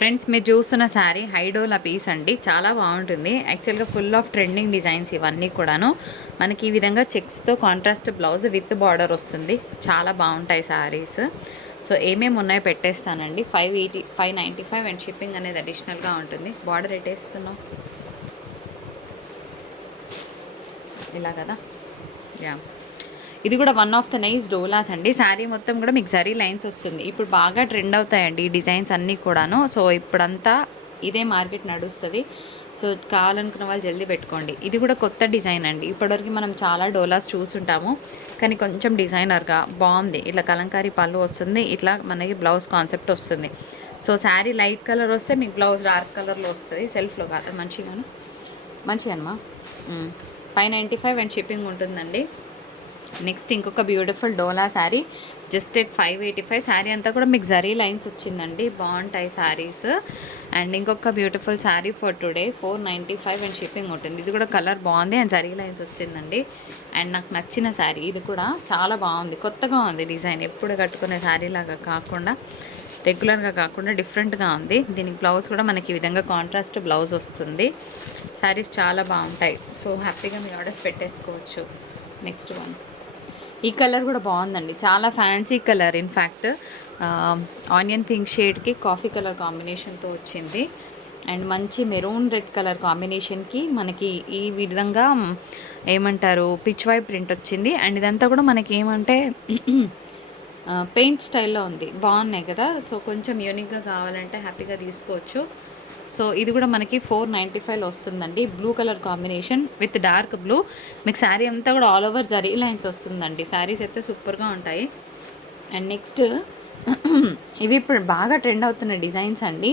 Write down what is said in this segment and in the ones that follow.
Friends మీరు చూస్తున్న sari హైడోలా piece అండి, చాలా బాగుంటుంది. యాక్చువల్గా ఫుల్ ఆఫ్ ట్రెండింగ్ డిజైన్స్ ఇవన్నీ కూడాను. మనకి ఈ విధంగా చెక్స్తో కాంట్రాస్ట్ బ్లౌజ్ విత్ బార్డర్ వస్తుంది. చాలా బాగుంటాయి శారీస్. సో ఏమేమి ఉన్నాయో పెట్టేస్తానండి. 595 అండ్ షిప్పింగ్ అనేది అడిషనల్గా ఉంటుంది. బార్డర్ ఎట్టేస్తున్నాం ఇలా కదా. యా, ఇది కూడా one of the nice Doulos అండి. శారీ మొత్తం కూడా మీకు జరీ లైన్స్ వస్తుంది. ఇప్పుడు బాగా ట్రెండ్ అవుతాయండి ఈ డిజైన్స్ అన్నీ కూడాను. సో ఇప్పుడంతా ఇదే మార్కెట్ నడుస్తుంది. సో కావాలనుకున్న వాళ్ళు జల్దీ పెట్టుకోండి. ఇది కూడా కొత్త డిజైన్ అండి. ఇప్పటివరకు మనం చాలా డోలాస్ చూసుంటాము, కానీ కొంచెం డిజైనర్గా బాగుంది. ఇట్లా కలంకారీ పళ్ళు వస్తుంది, ఇట్లా మనకి బ్లౌజ్ కాన్సెప్ట్ వస్తుంది. సో శారీ లైట్ కలర్ వస్తే మీకు బ్లౌజ్ డార్క్ కలర్లో వస్తుంది, సెల్ఫ్లో కాదు. మంచిగానమ్మా. 595 అండ్ షిప్పింగ్ ఉంటుందండి. నెక్స్ట్ ఇంకొక beautiful dola sari, just at 585. Sari అంతా కూడా మీకు జరీ లైన్స్ వచ్చిందండి, బాగుంటాయి శారీస్. అండ్ ఇంకొక beautiful sari for today 495 and shipping ఉంటుంది. ఇది కూడా కలర్ బాగుంది అండ్ జరీ లైన్స్ వచ్చిందండి. అండ్ నాకు నచ్చిన శారీ ఇది కూడా చాలా బాగుంది, కొత్తగా ఉంది డిజైన్. ఎప్పుడు కట్టుకునే శారీ లాగా కాకుండా, రెగ్యులర్గా కాకుండా డిఫరెంట్గా ఉంది. దీనికి బ్లౌజ్ కూడా మనకి ఈ విధంగా కాంట్రాస్ట్ బ్లౌజ్ వస్తుంది. శారీస్ చాలా బాగుంటాయి. సో హ్యాపీగా మీరు ఆర్డర్స్ పెట్టేసుకోవచ్చు. నెక్స్ట్ వన్, ఈ కలర్ కూడా బాగుందండి, చాలా fancy colour. In fact onion pink షేడ్కి కాఫీ కలర్ కాంబినేషన్తో వచ్చింది. అండ్ మంచి మెరూన్ రెడ్ కలర్ కాంబినేషన్కి మనకి ఈ విధంగా ఏమంటారు పిచ్ వై ప్రింట్ వచ్చింది. అండ్ ఇదంతా కూడా మనకి ఏమంటే పెయింట్ స్టైల్లో ఉంది. బాగున్నాయి కదా. సో కొంచెం యూనిక్గా కావాలంటే హ్యాపీగా తీసుకోవచ్చు. సో ఇది కూడా మనకి 495లో వస్తుందండి. Blue colour combination with dark blue. మీకు శారీ అంతా కూడా ఆల్ ఓవర్ జరీ లైన్స్ వస్తుందండి. శారీస్ అయితే సూపర్గా ఉంటాయి. అండ్ నెక్స్ట్ ఇవి ఇప్పుడు బాగా ట్రెండ్ అవుతున్న డిజైన్స్ అండి.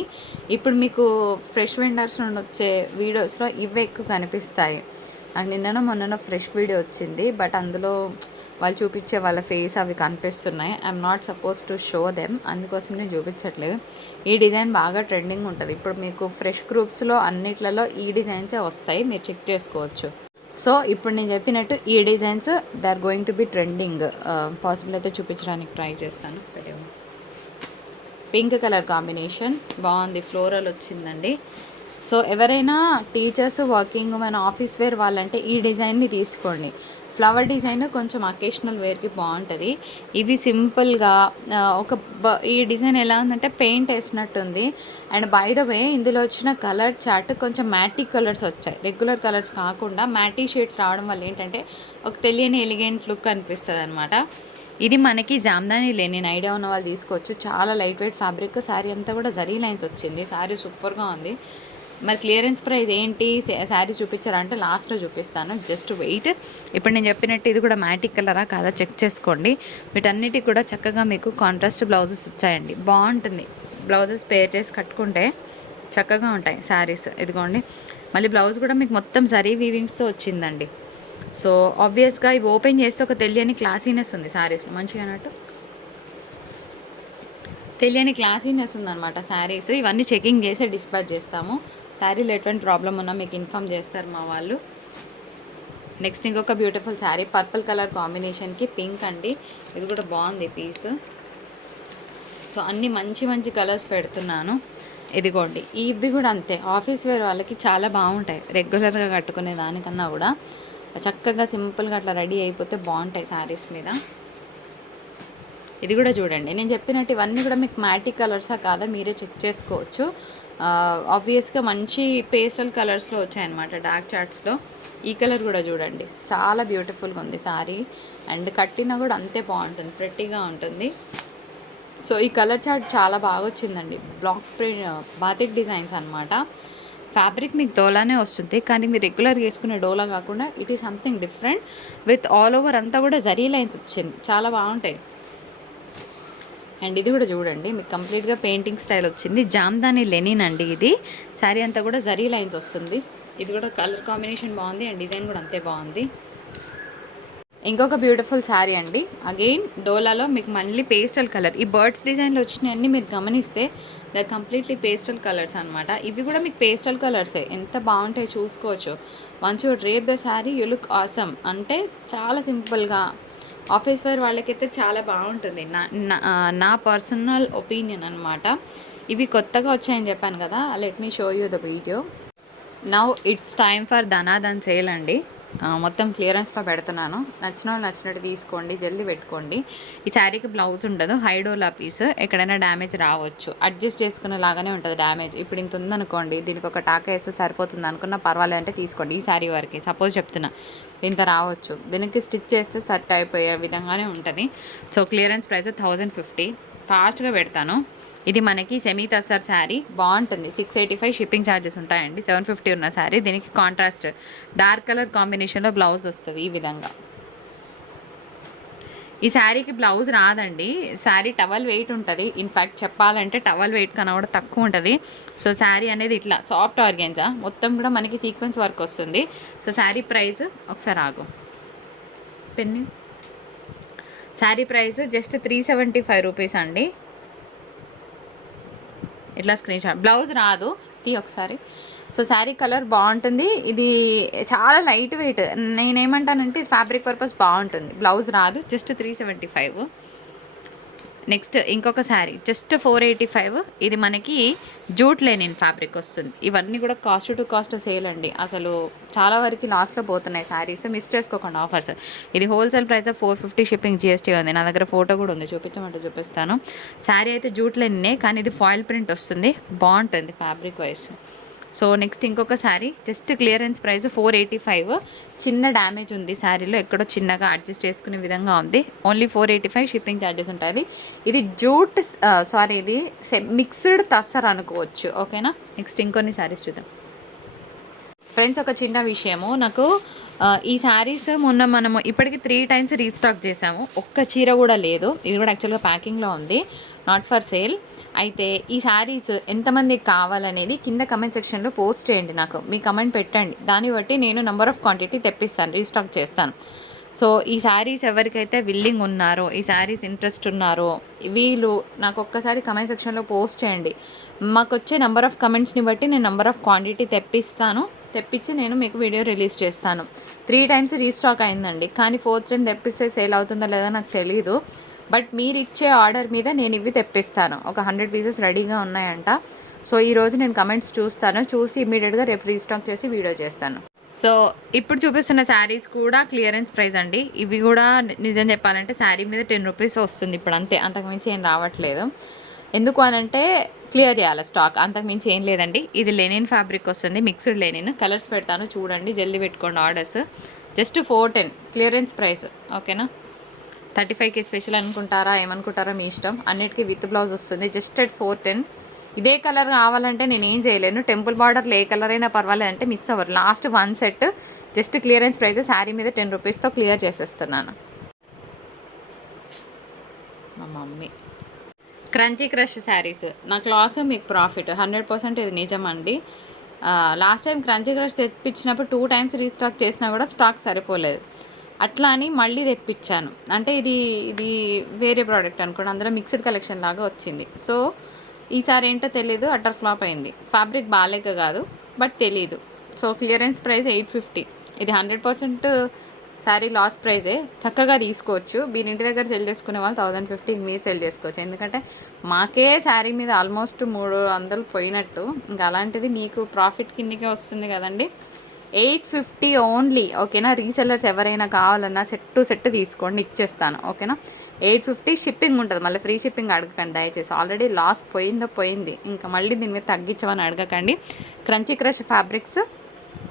ఇప్పుడు మీకు ఫ్రెష్ వెండర్స్ నుండి వచ్చే వీడియోస్లో ఇవే ఎక్కువ కనిపిస్తాయి. అండ్ నిన్ననో మొన్ననో ఫ్రెష్ వీడియో వచ్చింది, బట్ అందులో వాళ్ళు చూపించే వాళ్ళ ఫేస్ అవి కనిపిస్తున్నాయి. I'm not suppose to show them, అందుకోసం నేను చూపించట్లేదు. ఈ డిజైన్ బాగా ట్రెండింగ్ ఉంటుంది. ఇప్పుడు మీకు ఫ్రెష్ గ్రూప్స్లో అన్నిట్లలో ఈ డిజైన్సే వస్తాయి, మీరు చెక్ చేసుకోవచ్చు. సో ఇప్పుడు నేను చెప్పినట్టు ఈ designs they are going to be trending. Possible అయితే చూపించడానికి ట్రై చేస్తాను. పింక్ కలర్ కాంబినేషన్ బాగుంది, ఫ్లోరల్ వచ్చిందండి. సో ఎవరైనా టీచర్స్, వర్కింగ్ మన ఆఫీస్ వేర్ వాళ్ళంటే ఈ డిజైన్ని తీసుకోండి. ఫ్లవర్ డిజైన్ కొంచెం అకేషనల్ వేర్కి బాగుంటుంది. ఇవి సింపుల్గా ఈ డిజైన్ ఎలా ఉందంటే పెయింట్ వేసినట్టుంది. అండ్ బై ద వే ఇందులో వచ్చిన కలర్ చార్ట్ కొంచెం మ్యాటీ కలర్స్ వచ్చాయి, రెగ్యులర్ కలర్స్ కాకుండా మ్యాటీ షేడ్స్ రావడం వల్ల ఏంటంటే ఒక తెలియని ఎలిగెంట్ లుక్ అనిపిస్తుంది అనమాట. ఇది మనకి జామ్దాని లెనిన్ ఐడియా ఉన్న వాళ్ళు తీసుకోవచ్చు. చాలా లైట్ వెయిట్ ఫ్యాబ్రిక్. శారీ అంతా కూడా జరీ లైన్స్ వచ్చింది. శారీ సూపర్గా ఉంది. మరి క్లియరెన్స్ ప్రైస్ ఏంటి, శారీ చూపించారంటే లాస్ట్లో చూపిస్తాను, జస్ట్ వెయిట్. ఇప్పుడు నేను చెప్పినట్టు ఇది కూడా మ్యాటిక్ కలరా కాదా చెక్ చేసుకోండి. వీటన్నిటికి కూడా చక్కగా మీకు కాంట్రాస్ట్ బ్లౌజెస్ వచ్చాయండి. బాగుంటుంది, బ్లౌజెస్ పేర్ చేసి కట్టుకుంటే చక్కగా ఉంటాయి శారీస్. ఇదిగోండి, మళ్ళీ బ్లౌజ్ కూడా మీకు మొత్తం జరీ వీవింగ్స్తో వచ్చిందండి. సో ఆబ్వియస్గా ఇవి ఓపెన్ చేస్తే ఒక తెలియని క్లాసీనెస్ ఉంది శారీస్, మంచిగా అన్నట్టు తెలియని క్లాసీనెస్ ఉందన్నమాట శారీస్. ఇవన్నీ చెకింగ్ చేసి డిస్పాచ్ చేస్తాము. శారీలో ఎటువంటి ప్రాబ్లం ఉన్నా మీకు ఇన్ఫామ్ చేస్తారు మా వాళ్ళు. నెక్స్ట్ ఇంకొక బ్యూటిఫుల్ శారీ పర్పుల్ కలర్ కాంబినేషన్కి పింక్ అండి. ఇది కూడా బాగుంది పీస్. సో అన్నీ మంచి మంచి కలర్స్ పెడుతున్నాను. ఇదిగోండి, ఇవి కూడా అంతే, ఆఫీస్ వేర్ వాళ్ళకి చాలా బాగుంటాయి. రెగ్యులర్గా కట్టుకునే దానికన్నా కూడా చక్కగా సింపుల్గా అట్లా రెడీ అయిపోతే బాగుంటాయి శారీస్ మీద. ఇది కూడా చూడండి, నేను చెప్పినట్టు ఇవన్నీ కూడా మీకు మ్యాటిక్ కలర్సా కాదా మీరే చెక్ చేసుకోవచ్చు. ఆబ్వియస్గా మంచి పేస్టల్ కలర్స్లో వచ్చాయన్నమాట, డార్క్ చార్ట్స్లో. ఈ కలర్ కూడా చూడండి, చాలా బ్యూటిఫుల్గా ఉంది శారీ. అండ్ కట్టినా కూడా అంతే బాగుంటుంది, ప్రెట్టీగా ఉంటుంది. సో ఈ కలర్ చార్ట్ చాలా బాగా వచ్చిందండి. బ్లాక్ ప్రింట్ బాతిక్ డిజైన్స్ అనమాట. ఫ్యాబ్రిక్ మీకు డోలానే వస్తుంది, కానీ మీరు రెగ్యులర్ వేసుకునే డోలా కాకుండా it is something different with all over అంతా కూడా జరీ లైన్స్ వచ్చింది, చాలా బాగుంటాయి. అండ్ ఇది కూడా చూడండి, మీకు కంప్లీట్గా పెయింటింగ్ స్టైల్ వచ్చింది. జామ్దాని లెనిన్ అండి ఇది. శారీ అంతా కూడా జరీ లైన్స్ వస్తుంది. ఇది కూడా కలర్ కాంబినేషన్ బాగుంది అండ్ డిజైన్ కూడా అంతే బాగుంది. ఇంకొక బ్యూటిఫుల్ శారీ అండి, అగైన్ డోలాలో మీకు మళ్ళీ పేస్టల్ కలర్. ఈ బర్డ్స్ డిజైన్లో వచ్చినవన్నీ మీరు గమనిస్తే దే కంప్లీట్లీ పేస్టల్ కలర్స్ అనమాట. ఇవి కూడా మీకు పేస్టల్ కలర్సే, ఎంత బాగుంటాయి చూసుకోవచ్చు. Once you drape the sari you look awesome. అంటే చాలా సింపుల్గా ఆఫీస్ వేర్ వాళ్ళకైతే చాలా బాగుంటుంది. నా పర్సనల్ ఒపీనియన్ అనమాట. ఇవి కొత్తగా వచ్చాయని చెప్పాను కదా, let me show you the video. Now it's time for Dhanadhan sale అండి. మొత్తం క్లియరెన్స్లో పెడుతున్నాను. నచ్చిన వాళ్ళు నచ్చినట్టు తీసుకోండి, జల్దీ పెట్టుకోండి. ఈ శారీకి బ్లౌజ్ ఉండదు, హైడోలా పీస్, ఎక్కడైనా డ్యామేజ్ రావచ్చు, అడ్జస్ట్ చేసుకునేలాగానే ఉంటుంది డ్యామేజ్. ఇప్పుడు ఇంత ఉందనుకోండి, దీనికి ఒక టాకా వేస్తే సరిపోతుంది అనుకున్న పర్వాలేదు అంటే తీసుకోండి. ఈ శారీ వరకు సపోజ్ చెప్తున్నా, ఇంత రావచ్చు, దీనికి స్టిచ్ చేస్తే సెట్ అయిపోయే విధంగానే ఉంటుంది. So clearance price 1050. ఫాస్ట్గా పెడతాను. ఇది మనకి సెమీ తస్సర్ శారీ, బాగుంటుంది. 685 షిప్పింగ్ ఛార్జెస్ ఉంటాయండి. 750 ఉన్న శారీ. దీనికి కాంట్రాస్ట్ డార్క్ కలర్ కాంబినేషన్లో బ్లౌజ్ వస్తుంది ఈ విధంగా. ఈ శారీకి బ్లౌజ్ రాదండి, శారీ టవల్ వెయిట్ ఉంటుంది. ఇన్ఫ్యాక్ట్ చెప్పాలంటే టవల్ వెయిట్ కన్నా కూడా తక్కువ ఉంటుంది. సో శారీ అనేది ఇట్లా సాఫ్ట్ ఆర్గెన్జా, మొత్తం కూడా మనకి సీక్వెన్స్ వర్క్ వస్తుంది. సో శారీ ప్రైస్ ఒకసారి ఆగు పెన్ని, శారీ ప్రైస్ జస్ట్ 375 రూపీస్ అండి. ఇట్లా స్క్రీన్ షాట్, బ్లౌజ్ రాదు, ఒకసారి. సో శారీ కలర్ బాగుంటుంది. ఇది చాలా లైట్ వెయిట్, నేనేమంటానంటే ఫ్యాబ్రిక్ పర్పస్ బాగుంటుంది. బ్లౌజ్ రాదు, జస్ట్ 375. నెక్స్ట్ ఇంకొక శారీ జస్ట్ 485. ఇది మనకి జూట్ లెనిన్ ఫ్యాబ్రిక్ వస్తుంది. ఇవన్నీ కూడా కాస్ట్ టు కాస్ట్ సేల్ అండి. అసలు చాలా వరకు లాస్ట్లో పోతున్నాయి శారీస్, మిస్ చేసుకోకుండా ఆఫర్స్. ఇది హోల్సేల్ ప్రైస్ 450 షిప్పింగ్ జిఎస్టీ ఉంది. నా దగ్గర ఫోటో కూడా ఉంది, చూపించమంటే చూపిస్తాను. శారీ అయితే జూట్ లెనినే, కానీ ఇది ఫాయిల్ ప్రింట్ వస్తుంది, బాగుంటుంది ఫ్యాబ్రిక్ వైస్. సో నెక్స్ట్ ఇంకొక శారీ జస్ట్ క్లియరెన్స్ ప్రైస్ 485. చిన్న డ్యామేజ్ ఉంది శారీలో, ఎక్కడో చిన్నగా అడ్జస్ట్ చేసుకునే విధంగా ఉంది. ఓన్లీ 485 షిప్పింగ్ ఛార్జెస్ ఉంటుంది. ఇది జూట్ ఇది మిక్స్డ్ తస్సర్ అనుకోవచ్చు, ఓకేనా. నెక్స్ట్ ఇంకొన్ని శారీస్ చూద్దాం ఫ్రెండ్స్. ఒక చిన్న విషయము, నాకు ఈ శారీస్ మొన్న మనము ఇప్పటికి 3 టైమ్స్ రీస్టాక్ చేసాము, ఒక్క చీర కూడా లేదు. ఇది కూడా యాక్చువల్గా ప్యాకింగ్లో ఉంది, నాట్ ఫర్ సేల్. అయితే ఈ శారీస్ ఎంతమందికి కావాలనేది కింద కమెంట్ సెక్షన్లో పోస్ట్ చేయండి. నాకు మీ కమెంట్ పెట్టండి, దాన్ని బట్టి నేను నెంబర్ ఆఫ్ క్వాంటిటీ తెప్పిస్తాను, రీస్టాక్ చేస్తాను. సో ఈ శారీస్ ఎవరికైతే విల్లింగ్ ఉన్నారో, ఈ శారీస్ ఇంట్రెస్ట్ ఉన్నారో, వీళ్ళు నాకు ఒక్కసారి కమెంట్ సెక్షన్లో పోస్ట్ చేయండి. మాకు వచ్చే నెంబర్ ఆఫ్ కమెంట్స్ని బట్టి నేను నెంబర్ ఆఫ్ క్వాంటిటీ తెప్పించి నేను మీకు వీడియో రిలీజ్ చేస్తాను. 3 టైమ్స్ రీస్టాక్ అయిందండి, కానీ 4th టైం తెప్పిస్తే సేల్ అవుతుందో లేదో నాకు తెలీదు. బట్ మీరు ఇచ్చే ఆర్డర్ మీద నేను ఇవి తెప్పిస్తాను. ఒక 100 పీసెస్ రెడీగా ఉన్నాయంట. సో ఈరోజు నేను కమెంట్స్ చూసి ఇమీడియట్గా రేపు రీస్టాక్ చేసి వీడియో చేస్తాను. సో ఇప్పుడు చూపిస్తున్న శారీస్ కూడా క్లియరెన్స్ ప్రైస్ అండి. ఇవి కూడా నిజం చెప్పాలంటే శారీ మీద 10 రూపీస్ వస్తుంది ఇప్పుడు, అంతే, అంతకుమించి ఏం రావట్లేదు. ఎందుకు అనంటే క్లియర్ చేయాలి స్టాక్, అంతకుమించి ఏం లేదండి. ఇది లెనిన్ ఫ్యాబ్రిక్ వస్తుంది, మిక్స్డ్ లెనిన్. కలర్స్ పెడతాను చూడండి, జల్దీ పెట్టుకోండి ఆర్డర్స్. జస్ట్ 410 క్లియరెన్స్ ప్రైస్, ఓకేనా. 35K స్పెషల్ అనుకుంటారా, ఏమనుకుంటారా మీ ఇష్టం. అన్నిటికీ విత్ బ్లౌజ్ వస్తుంది, జస్ట్ అట్ 410. ఇదే కలర్ కావాలంటే నేను ఏం చేయలేను, టెంపుల్ బార్డర్లో ఏ కలర్ అయినా పర్వాలేదు అంటే మిస్ అవ్వరు. Last 1 set just clearance price, sari మీద 10 రూపీస్తో క్లియర్ చేసేస్తున్నాను. మా మమ్మీ క్రంచీ క్రష్ శారీస్, నాకు లాస్ మీకు ప్రాఫిట్ 100%. ఇది నిజం అండి. లాస్ట్ టైం క్రంచీ క్రష్ తెప్పించినప్పుడు 2 టైమ్స్ రీస్టాక్ చేసినా కూడా స్టాక్ సరిపోలేదు. అట్లా అని మళ్ళీ తెప్పించాను, అంటే ఇది వేరే ప్రోడక్ట్ అనుకోండి, అందులో మిక్స్డ్ కలెక్షన్ లాగా వచ్చింది. సో ఈసారి ఏంటో తెలీదు, అటర్ ఫ్లాప్ అయింది. ఫ్యాబ్రిక్ బాగాలేక కాదు, బట్ తెలీదు. So clearance price 850. ఇది 100% శారీ లాస్ ప్రైజే, చక్కగా తీసుకోవచ్చు. మీరు ఇంటి దగ్గర సెల్ చేసుకునే వాళ్ళు 1050 మీరు సెల్ చేసుకోవచ్చు. ఎందుకంటే మాకే శారీ మీద ఆల్మోస్ట్ 300 పోయినట్టు, ఇంకా అలాంటిది మీకు ప్రాఫిట్ కిందకే వస్తుంది కదండి. 850 ఓన్లీ, ఓకేనా. రీసెల్లర్స్ ఎవరైనా కావాలన్నా సెట్ తీసుకోండి, ఇచ్చేస్తాను, ఓకేనా. 850 షిప్పింగ్ ఉంటుంది, మళ్ళీ ఫ్రీ షిప్పింగ్ అడగకండి దయచేసి. ఆల్రెడీ లాస్ పోయింది, ఇంకా మళ్ళీ దీని మీద తగ్గించమని అడగకండి. Crunchy crush fabrics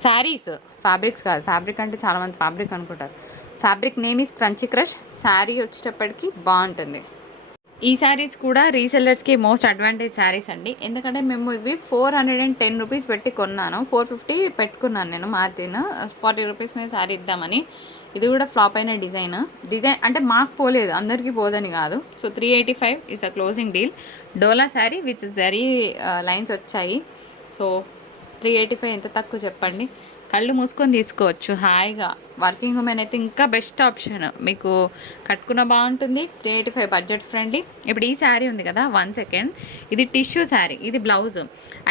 saris, fabrics కాదు, ఫ్యాబ్రిక్ అంటే చాలామంది ఫ్యాబ్రిక్ అనుకుంటారు. Fabric name is crunchy crush. Sari వచ్చేటప్పటికి బాగుంటుంది. ఈ శారీస్ కూడా రీసెల్లర్స్కి మోస్ట్ అడ్వాంటేజ్ శారీస్ అండి. ఎందుకంటే మేము ఇవి 410 రూపీస్ పెట్టి కొన్నాను, 450 పెట్టుకున్నాను నేను మార్జిన్. 40 రూపీస్ మీద శారీ ఇద్దామని. ఇది కూడా ఫ్లాప్ అయిన డిజైన్ అంటే మాకు పోలేదు, అందరికీ పోదని కాదు. So 385 is a closing deal. Dola sari with zari lines వచ్చాయి. సో 385 ఎంత తక్కువ చెప్పండి. కళ్ళు మూసుకొని తీసుకోవచ్చు హాయిగా. వర్కింగ్ ఉమెన్ అయితే ఇంకా బెస్ట్ ఆప్షన్, మీకు కట్టుకున్న బాగుంటుంది. 385 బడ్జెట్ ఫ్రెండ్లీ. ఇప్పుడు ఈ శారీ ఉంది కదా, 1 సెకండ్, ఇది టిష్యూ శారీ, ఇది బ్లౌజ్.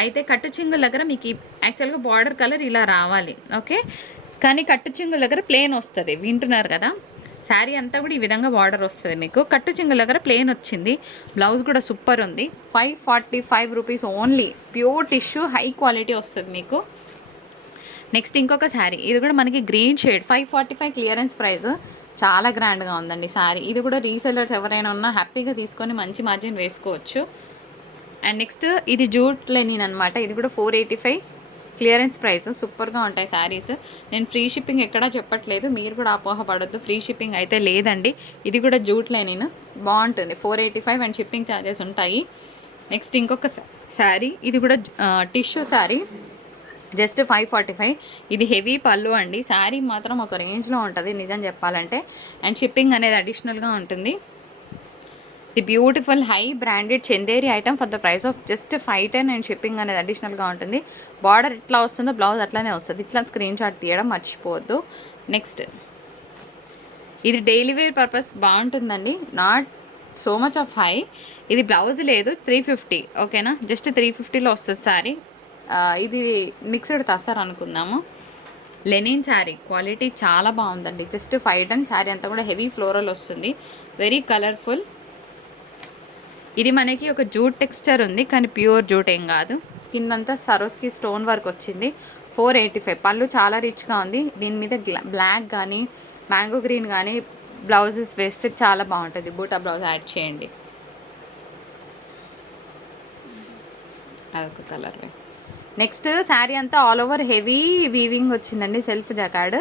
అయితే కట్టు చింగుల దగ్గర మీకు యాక్చువల్గా బార్డర్ కలర్ ఇలా రావాలి, ఓకే. కానీ కట్టు చింగుల దగ్గర ప్లేన్ వస్తుంది, వింటున్నారు కదా. శారీ అంతా కూడా ఈ విధంగా బార్డర్ వస్తుంది మీకు. కట్టు చింగల దగ్గర ప్లెయిన్ వచ్చింది. బ్లౌజ్ కూడా సూపర్ ఉంది. 545 rupees only. Pure tissue high quality వస్తుంది మీకు. నెక్స్ట్ ఇంకొక శారీ, ఇది కూడా మనకి గ్రీన్ షేడ్, 545 క్లియరెన్స్ ప్రైస్. చాలా గ్రాండ్గా ఉందండి శారీ. ఇది కూడా రీసెలర్స్ ఎవరైనా ఉన్నా హ్యాపీగా తీసుకొని మంచి మార్జిన్ వేసుకోవచ్చు. అండ్ నెక్స్ట్ ఇది జూట్ లెనిన్ అనమాట. ఇది కూడా 485 క్లియరెన్స్ ప్రైస్. సూపర్గా ఉంటాయి శారీస్. నేను ఫ్రీ షిప్పింగ్ ఎక్కడా చెప్పట్లేదు, మీరు కూడా అపోహపడొద్దు. ఫ్రీ షిప్పింగ్ అయితే లేదండి. ఇది కూడా జూట్ లెనిన్ బాగుంటుంది. 485 అండ్ షిప్పింగ్ ఛార్జెస్ ఉంటాయి. నెక్స్ట్ ఇంకొక శారీ, ఇది కూడా టిష్యూ శారీ, జస్ట్ 545. ఇది హెవీ పళ్ళు అండి. శారీ మాత్రం ఒక రేంజ్లో ఉంటుంది నిజం చెప్పాలంటే. అండ్ షిప్పింగ్ అనేది అడిషనల్గా ఉంటుంది. The beautiful high branded Chanderi item for the price of just 510 and shipping అనేది అడిషనల్గా ఉంటుంది. బార్డర్ ఎట్లా వస్తుందో బ్లౌజ్ అట్లానే వస్తుంది. ఇట్లా స్క్రీన్ షాట్ తీయడం మర్చిపోవద్దు. నెక్స్ట్ ఇది డైలీ వేర్ పర్పస్ బాగుంటుందండి. Not so much of high. ఇది బ్లౌజ్ లేదు, 350. ఓకేనా, జస్ట్ 350లో వస్తుంది శారీ. ఇది మిక్స్డ్ తసార్ అనుకుందాము. లెనిన్ శారీ క్వాలిటీ చాలా బాగుందండి. జస్ట్ 510. శారీ అంతా కూడా హెవీ ఫ్లోరల్ వస్తుంది, వెరీ కలర్ఫుల్. ఇది మనకి ఒక జూట్ టెక్స్చర్ ఉంది, కానీ ప్యూర్ జూట్ ఏం కాదు. కిందంతా సరోస్కి స్టోన్ వర్క్ వచ్చింది. 485. పళ్ళు చాలా రిచ్గా ఉంది. దీని మీద బ్లాక్ కానీ మ్యాంగో గ్రీన్ కానీ బ్లౌజెస్ వేస్తే చాలా బాగుంటుంది. బూటా బ్లౌజ్ యాడ్ చేయండి, అదొక కలర్. నెక్స్ట్ శారీ అంతా ఆల్ ఓవర్ హెవీ వీవింగ్ వచ్చిందండి. సెల్ఫ్ జకార్డ్,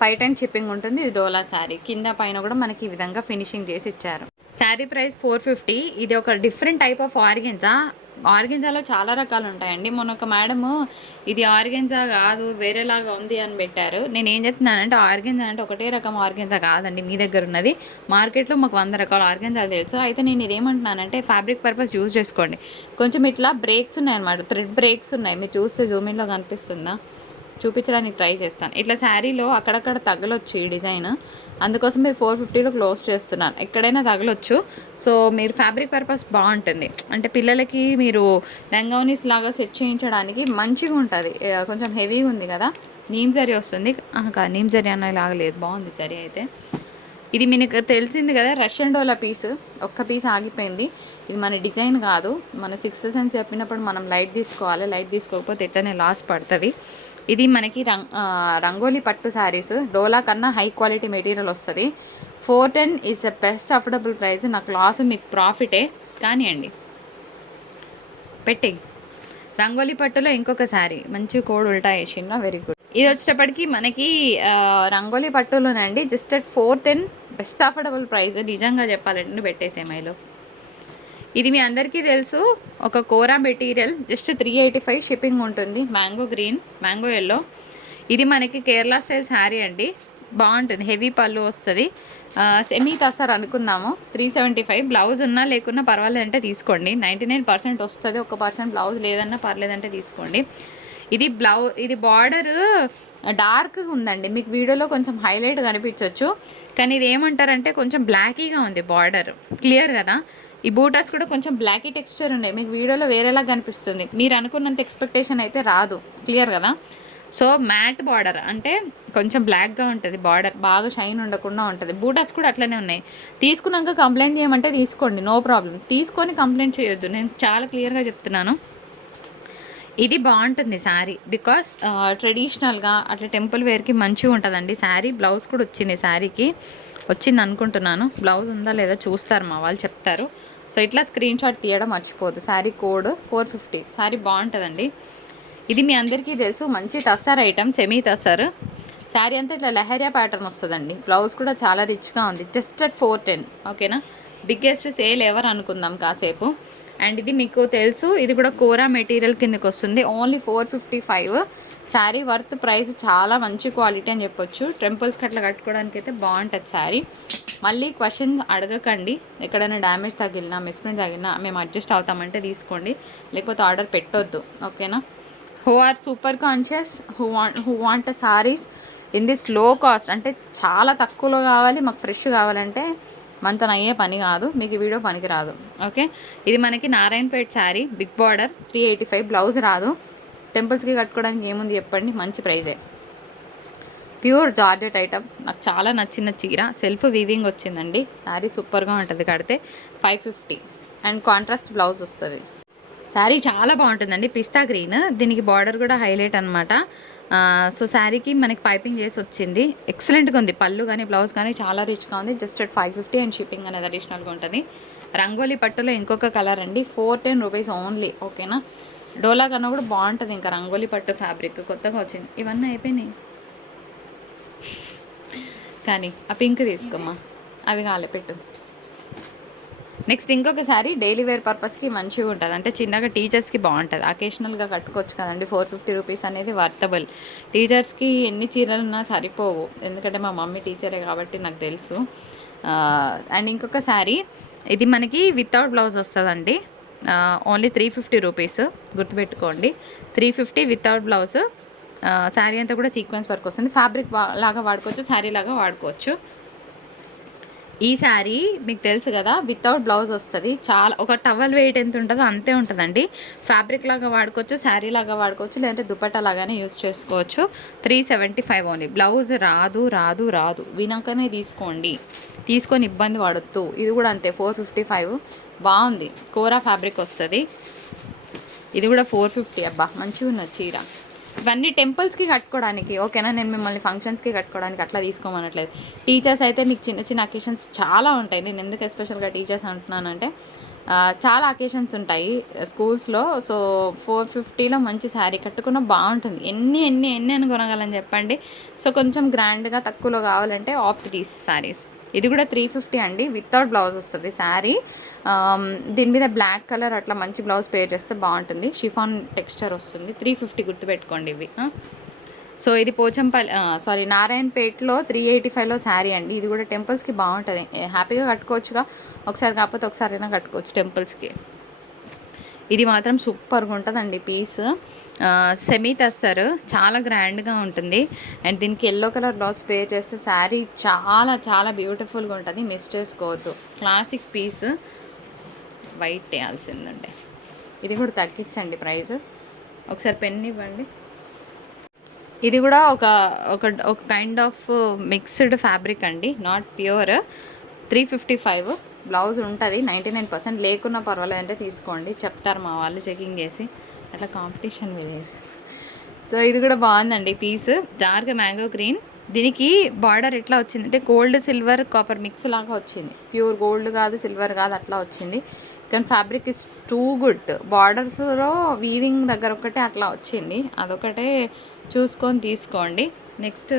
510 షిప్పింగ్ ఉంటుంది. ఇది డోలా శారీ. కింద పైన కూడా మనకి ఈ విధంగా ఫినిషింగ్ చేసి ఇచ్చారు. శారీ ప్రైస్ 450. ఇది ఒక డిఫరెంట్ టైప్ ఆఫ్ ఆర్గెన్జా. ఆర్గెన్జాలో చాలా రకాలు ఉంటాయండి. మొన్న ఒక మేడము ఇది ఆర్గెన్జా కాదు వేరేలాగా ఉంది అని పెట్టారు. నేను ఏం చెప్తున్నానంటే ఆర్గెన్జా అంటే ఒకటే రకం ఆర్గెన్జా కాదండి. మీ దగ్గర ఉన్నది మార్కెట్లో మాకు 100 రకాల ఆర్గెన్జాలు తెలుసు. అయితే నేను ఇదేమంటున్నానంటే ఫ్యాబ్రిక్ పర్పస్ యూజ్ చేసుకోండి. కొంచెం ఇట్లా బ్రేక్స్ ఉన్నాయన్నమాట, థ్రెడ్ బ్రేక్స్ ఉన్నాయి. మీరు చూస్తే జూమిన్లో కనిపిస్తుందా, చూపించడానికి ట్రై చేస్తాను. ఇట్లా శారీలో అక్కడక్కడ తగలొచ్చు ఈ డిజైన్, అందుకోసం మీరు 450లో క్లోజ్ చేస్తున్నాను. ఎక్కడైనా తగలొచ్చు. సో మీరు ఫ్యాబ్రిక్ పర్పస్ బాగుంటుంది. అంటే పిల్లలకి మీరు లంగావనీస్ లాగా సెట్ చేయించడానికి మంచిగా ఉంటుంది. కొంచెం హెవీగా ఉంది కదా, నీమ్ జరీ వస్తుంది. నీమ్ జరీ అనేలాగా లేదు, బాగుంది సరే. అయితే ఇది మీకు తెలిసింది కదా, రష్యన్ డోలా పీస్. ఒక్క పీస్ ఆగిపోయింది. ఇది మన డిజైన్ కాదు, మన సిక్స్త్ సెన్స్ చెప్పినప్పుడు మనం లైట్ తీసుకోవాలి. లైట్ తీసుకోకపోతే ఎట్లనే లాస్ పడుతుంది. ఇది మనకి రంగోలీ పట్టు శారీస్. డోలా కన్నా హై క్వాలిటీ మెటీరియల్ వస్తుంది. 410 is the best affordable price. నాకు లాస్ మీకు ప్రాఫిటే కానివ్వండి. పెట్టి రంగోలీ పట్టులో ఇంకొక శారీ మంచి కోడ్ ఉల్టా వేసిండ్రా, వెరీ గుడ్. ఇది వచ్చేటప్పటికి మనకి రంగోలీ పట్టులోనండి. Just at 410 best affordable price. నిజంగా చెప్పాలంటే పెట్టేసేమైలో. ఇది మీ అందరికీ తెలుసు, ఒక కోరా మెటీరియల్. జస్ట్ 385 షిప్పింగ్ ఉంటుంది. Mango green, mango yellow. ఇది మనకి కేరళ స్టైల్ శారీ అండి, బాగుంటుంది. హెవీ పళ్ళు వస్తుంది. సెమీ తసర్ అనుకుందాము. 375. బ్లౌజ్ ఉన్నా లేకున్నా పర్వాలేదంటే తీసుకోండి. 99% వస్తుంది. 1% బ్లౌజ్ లేదన్నా పర్లేదంటే తీసుకోండి. ఇది బార్డర్ డార్క్గా ఉందండి. మీకు వీడియోలో కొంచెం హైలైట్ కనిపించవచ్చు, కానీ ఇది ఏమంటారంటే కొంచెం బ్లాకీగా ఉంది బార్డర్. క్లియర్ కదా. ఈ బూటాస్ కూడా కొంచెం బ్లాకీ టెక్స్చర్ ఉన్నాయి. మీకు వీడియోలో వేరేలా కనిపిస్తుంది. మీరు అనుకున్నంత ఎక్స్పెక్టేషన్ అయితే రాదు. క్లియర్ కదా. సో మ్యాట్ బార్డర్ అంటే కొంచెం బ్లాక్గా ఉంటుంది బార్డర్, బాగా షైన్ ఉండకుండా ఉంటుంది. బూటాస్ కూడా అట్లనే ఉన్నాయి. తీసుకున్నాక కంప్లైంట్ చేయమంటే తీసుకోండి, నో ప్రాబ్లం. తీసుకొని కంప్లైంట్ చేయొద్దు, నేను చాలా క్లియర్గా చెప్తున్నాను. ఇది బాగుంటుంది శారీ, బికాస్ ట్రెడిషనల్గా అట్లా టెంపుల్ వేర్కి మంచిగా ఉంటుందండి శారీ. బ్లౌజ్ కూడా వచ్చింది శారీకి, వచ్చింది అనుకుంటున్నాను. బ్లౌజ్ ఉందా లేదా చూస్తారు మా వాళ్ళు, చెప్తారు. సో ఇట్లా స్క్రీన్ షాట్ తీయడం మర్చిపోదు. శారీ కోడ్ 450. శారీ బాగుంటుందండి. ఇది మీ అందరికీ తెలుసు, మంచి తస్సర్ ఐటమ్, సెమీ తస్సర్. శారీ అంతా ఇట్లా లెహరియా ప్యాటర్న్ వస్తుందండి. బ్లౌజ్ కూడా చాలా రిచ్గా ఉంది. Just at 410. ఓకేనా, బిగ్గెస్ట్ సేల్ ఎవరు అనుకుందాం కాసేపు. అండ్ ఇది మీకు తెలుసు, ఇది కూడా కోరా మెటీరియల్ కిందకి వస్తుంది. ఓన్లీ 455. శారీ వర్త్ ప్రైస్, చాలా మంచి క్వాలిటీ అని చెప్పొచ్చు. టెంపుల్స్కి అట్లా కట్టుకోవడానికి అయితే బాగుంటుంది శారీ. మళ్ళీ క్వశ్చన్ అడగకండి. ఎక్కడైనా డ్యామేజ్ తగిలినా, మిస్ప్రింట్ తగిలినా మేము అడ్జస్ట్ అవుతామంటే తీసుకోండి, లేకపోతే ఆర్డర్ పెట్టొద్దు. ఓకేనా. Who are super conscious, who want saris in this low cost, అంటే చాలా తక్కువలో కావాలి మాకు, ఫ్రెష్ కావాలంటే మనతో అయ్యే పని కాదు, మీకు ఈ వీడియో పనికి రాదు. ఓకే, ఇది మనకి Narayanpet sari, big border, 385. Blouse రాదు. టెంపుల్స్కి కట్టుకోవడానికి ఏముంది చెప్పండి, మంచి ప్రైజే. ప్యూర్ జార్జెట్ ఐటమ్, నాకు చాలా నచ్చిన చీర. సెల్ఫ్ వీవింగ్ వచ్చిందండి. శారీ సూపర్గా ఉంటుంది కడితే. 550 అండ్ కాంట్రాస్ట్ బ్లౌజ్ వస్తుంది. శారీ చాలా బాగుంటుందండి, పిస్తా గ్రీన్. దీనికి బార్డర్ కూడా హైలైట్ అనమాట. సో శారీకి మనకి పైపింగ్ చేసి వచ్చింది. ఎక్సలెంట్గా ఉంది. పళ్ళు కానీ బ్లౌజ్ కానీ చాలా రిచ్గా ఉంది. జస్ట్ అట్ 550 అండ్ షిప్పింగ్ అనేది అడిషనల్గా ఉంటుంది. రంగోలీ పట్టులో ఇంకొక కలర్ అండి, 410 రూపీస్ ఓన్లీ. ఓకేనా, డోలా కన్నా కూడా బాగుంటుంది. ఇంకా రంగోలీ పట్టు ఫ్యాబ్రిక్ కొత్తగా వచ్చింది. ఇవన్నీ అయిపోయినాయి కానీ ఆ పింక్ తీసుకోమ్మా, అవి కాలే పెట్టు. నెక్స్ట్ ఇంకొక శారీ డైలీ వేర్ పర్పస్కి మంచిగా ఉంటుంది. అంటే చిన్నగా టీచర్స్కి బాగుంటుంది, అకేషనల్గా కట్టుకోవచ్చు కదండి. 450 రూపీస్ అనేది వర్తబుల్. టీచర్స్కి ఎన్ని చీరలు ఉన్నా సరిపోవు, ఎందుకంటే మా మమ్మీ టీచరే కాబట్టి నాకు తెలుసు. అండ్ ఇంకొక శారీ, ఇది మనకి వితౌట్ బ్లౌజ్ వస్తుందండి. ఓన్లీ 350 రూపీస్, గుర్తుపెట్టుకోండి. 350 వితౌట్ బ్లౌజ్. శారీ అంతా కూడా సీక్వెన్స్ వర్క్ వస్తుంది. ఫ్యాబ్రిక్ లాగా వాడుకోవచ్చు, శారీ లాగా వాడుకోవచ్చు. ఈ శారీ మీకు తెలుసు కదా, వితౌట్ బ్లౌజ్ వస్తుంది. చాలా ఒక టవల్ వెయిట్ ఎంత ఉంటుందో అంతే ఉంటుందండి. ఫ్యాబ్రిక్ లాగా వాడుకోవచ్చు, శారీ లాగా వాడుకోవచ్చు, లేదంటే దుపట్టా లాగానే యూస్ చేసుకోవచ్చు. 375 ఓన్లీ. బ్లౌజ్ రాదు రాదు రాదు, వినాకనే తీసుకోండి, తీసుకొని ఇబ్బంది పడొద్దు. ఇది కూడా అంతే, 455. బాగుంది, కోరా ఫ్యాబ్రిక్ వస్తుంది. ఇది కూడా 450. అబ్బా మంచిగా ఉన్నది చీర. ఇవన్నీ టెంపుల్స్కి కట్టుకోవడానికి, ఓకేనా. నేను మిమ్మల్ని ఫంక్షన్స్కి కట్టుకోవడానికి అట్లా తీసుకోమనట్లేదు. టీచర్స్ అయితే మీకు చిన్న చిన్న అకేషన్స్ చాలా ఉంటాయి. నేను ఎందుకు ఎస్పెషల్గా టీచర్స్ అంటున్నానంటే, చాలా అకేషన్స్ ఉంటాయి స్కూల్స్లో. సో 450లో మంచి శారీ కట్టుకున్న బాగుంటుంది. ఎన్ని ఎన్ని ఎన్ని అని కొనగలని చెప్పండి. సో కొంచెం గ్రాండ్గా తక్కువలో కావాలంటే ఆప్ట్ దీస్ శారీస్. ఇది కూడా 350 అండి, వితౌట్ బ్లౌజ్ వస్తుంది శారీ. దీని మీద బ్లాక్ కలర్ అట్లా మంచి బ్లౌజ్ పేర్ చేస్తే బాగుంటుంది. షిఫాన్ టెక్స్చర్ వస్తుంది. 350 గుర్తుపెట్టుకోండి ఇవి. సో ఇది పోచంపల్లి నారాయణపేటలో 385లో శారీ అండి. ఇది కూడా టెంపుల్స్కి బాగుంటుంది, హ్యాపీగా కట్టుకోవచ్చుగా. ఒకసారి కాకపోతే ఒకసారైనా కట్టుకోవచ్చు టెంపుల్స్కి. ఇది మాత్రం సూపర్గా ఉంటుందండి పీస్. సెమీ టస్సర్, చాలా గ్రాండ్గా ఉంటుంది. అండ్ దీనికి ఎల్లో కలర్ బ్లౌజ్ పేర్ చేస్తే శారీ చాలా చాలా బ్యూటిఫుల్గా ఉంటుంది, మిస్ చేసుకోవద్దు. క్లాసిక్ పీస్, వైట్ వేయాల్సిందండి. ఇది కూడా తగ్గించండి ప్రైస్. ఒకసారి పెన్ ఇవ్వండి. ఇది కూడా ఒక కైండ్ ఆఫ్ మిక్స్డ్ ఫ్యాబ్రిక్ అండి, నాట్ ప్యూర్. 355. బ్లౌజ్ ఉంటుంది 99%. లేకున్నా పర్వాలేదు అంటే తీసుకోండి, చెప్తారు మా వాళ్ళు చెకింగ్ చేసి. అట్లా కాంపిటీషన్ విదేసి. సో ఇది కూడా బాగుందండి పీస్, డార్క్ మ్యాంగో గ్రీన్. దీనికి బార్డర్ ఎట్లా వచ్చిందంటే గోల్డ్ సిల్వర్ కాపర్ మిక్స్ లాగా వచ్చింది. ప్యూర్ గోల్డ్ కాదు, సిల్వర్ కాదు, అట్లా వచ్చింది. కానీ ఫ్యాబ్రిక్ ఇస్ టూ గుడ్. బార్డర్స్లో వీవింగ్ దగ్గర ఒకటే అట్లా వచ్చింది, అదొకటే చూసుకొని తీసుకోండి. నెక్స్ట్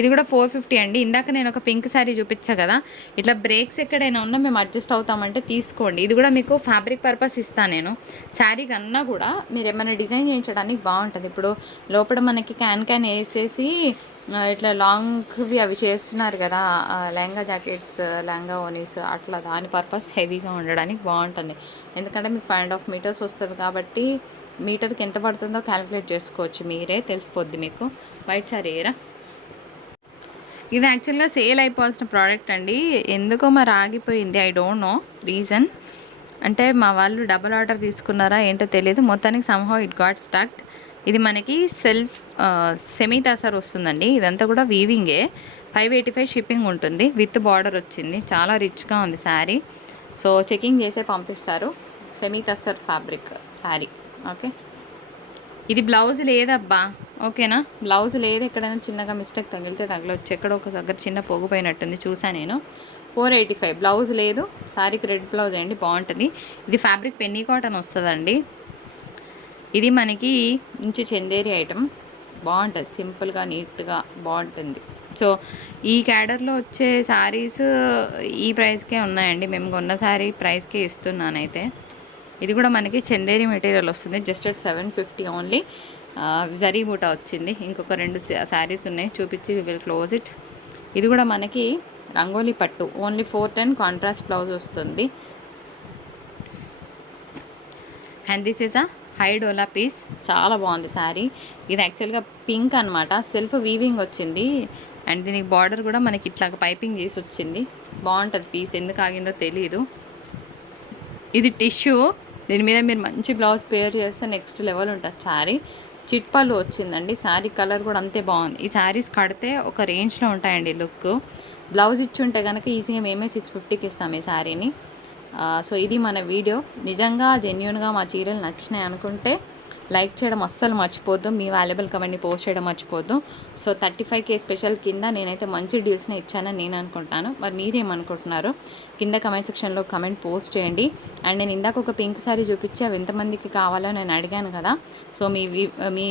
ఇది కూడా 450 అండి. ఇందాక నేను ఒక పింక్ శారీ చూపించా కదా, ఇట్లా బ్రేక్స్ ఎక్కడైనా ఉన్నా మేము అడ్జస్ట్ అవుతామంటే తీసుకోండి. ఇది కూడా మీకు ఫ్యాబ్రిక్ పర్పస్ ఇస్తాను నేను. శారీ కన్నా కూడా మీరు ఏమైనా డిజైన్ చేయించడానికి బాగుంటుంది. ఇప్పుడు లోపల మనకి క్యాన్ వేసేసి ఇట్లా లాంగ్వి అవి చేస్తున్నారు కదా, లెహంగా జాకెట్స్, లెహంగా ఓనీస్, అట్లా దాని పర్పస్ హెవీగా ఉండడానికి బాగుంటుంది. ఎందుకంటే మీకు 5.5 మీటర్స్ వస్తుంది కాబట్టి మీటర్కి ఎంత పడుతుందో క్యాలిక్యులేట్ చేసుకోవచ్చు మీరే, తెలిసిపోద్ది మీకు. వైట్ శారీ ఏరా, ఇది యాక్చువల్గా సేల్ అయిపోవాల్సిన ప్రోడక్ట్ అండి. ఎందుకో మరి ఆగిపోయింది, ఐ డోంట్ నో రీజన్. అంటే మా వాళ్ళు డబుల్ ఆర్డర్ తీసుకున్నారా ఏంటో తెలియదు, మొత్తానికి సమ్హౌ ఇట్ గాట్ స్టక్డ్. ఇది మనకి సెమీ టసర్ వస్తుందండి. ఇదంతా కూడా వీవింగే. 585 షిప్పింగ్ ఉంటుంది, విత్ బార్డర్ వచ్చింది. చాలా రిచ్గా ఉంది శారీ. సో చెకింగ్ చేసే పంపిస్తారు. Semi tussar fabric sari. Okay, ఇది బ్లౌజ్ లేదబ్బా, ఓకేనా. బ్లౌజ్ లేదు, ఎక్కడైనా చిన్నగా మిస్టేక్ తగిలితే తగలొచ్చు. ఎక్కడో ఒక దగ్గర చిన్న పొగిపోయినట్టుంది, చూసా నేను. 485 బ్లౌజ్ లేదు. శారీకి రెడ్ బ్లౌజ్ అండి, బాగుంటుంది. ఇది ఫ్యాబ్రిక్ పెన్నీ కాటన్ వస్తుందండి. ఇది మనకి మంచి చందేరి ఐటమ్, బాగుంటుంది. సింపుల్గా నీట్గా బాగుంటుంది. సో ఈ క్యాడర్లో వచ్చే శారీస్ ఈ ప్రైస్కే ఉన్నాయండి. మేము కొన్న శారీ ప్రైస్కే ఇస్తున్నానైతే. ఇది కూడా మనకి చందేరి మెటీరియల్ వస్తుంది, జస్ట్ అట్ 750 ఓన్లీ. జరీ బూటా వచ్చింది. ఇంకొక 2 శారీస్ ఉన్నాయి, చూపించి వి విల్ క్లోజ్ ఇట్. ఇది కూడా మనకి రంగోలీ పట్టు, ఓన్లీ 410 కాంట్రాస్ట్ బ్లౌజ్ వస్తుంది. And this is a high dola piece, చాలా బాగుంది శారీ. ఇది యాక్చువల్గా పింక్ అనమాట, సెల్ఫ్ వీవింగ్ వచ్చింది. అండ్ దీనికి బార్డర్ కూడా మనకి ఇట్లా పైపింగ్ చేసి వచ్చింది. బాగుంటుంది పీస్, ఎందుకు ఆగిందో తెలీదు. ఇది టిష్యూ, దీని మీద మీరు మంచి బ్లౌజ్ పేర్ చేస్తే నెక్స్ట్ లెవెల్ ఉంటుంది శారీ. చిట్పల్లు వచ్చిందండి. శారీ కలర్ కూడా అంతే బాగుంది. ఈ శారీస్ కడితే ఒక రేంజ్లో ఉంటాయండి లుక్. బ్లౌజ్ ఇచ్చి ఉంటే కనుక ఈజీగా మేమే 650కి ఇస్తాం ఈ శారీని. సో ఇది మన వీడియో. నిజంగా జెన్యూన్గా మా చీరలు నచ్చినాయి అనుకుంటే లైక్ చేయడం అస్సలు మర్చిపోద్దు. మీ వాల్యుబుల్ కమెంట్ని పోస్ట్ చేయడం మర్చిపోద్దు. సో 35K స్పెషల్ కింద నేనైతే మంచి డీల్స్ని ఇచ్చానని నేను అనుకుంటాను. మరి మీరేమనుకుంటున్నారు కింద కమెంట్ సెక్షన్లో కమెంట్ పోస్ట్ చేయండి. అండ్ నేను ఇందాక ఒక పింక్ శారీ చూపించి అవి ఎంతమందికి కావాలో నేను అడిగాను కదా. సో మీ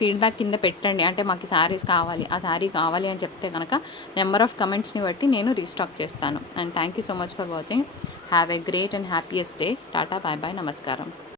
ఫీడ్బ్యాక్ కింద పెట్టండి. అంటే మాకు శారీస్ కావాలి, ఆ శారీ కావాలి అని చెప్తే కనుక నెంబర్ ఆఫ్ కమెంట్స్ని బట్టి నేను రీస్టాక్ చేస్తాను. And thank you so much for watching. Have a great and happiest day. Tata, bye bye, నమస్కారం.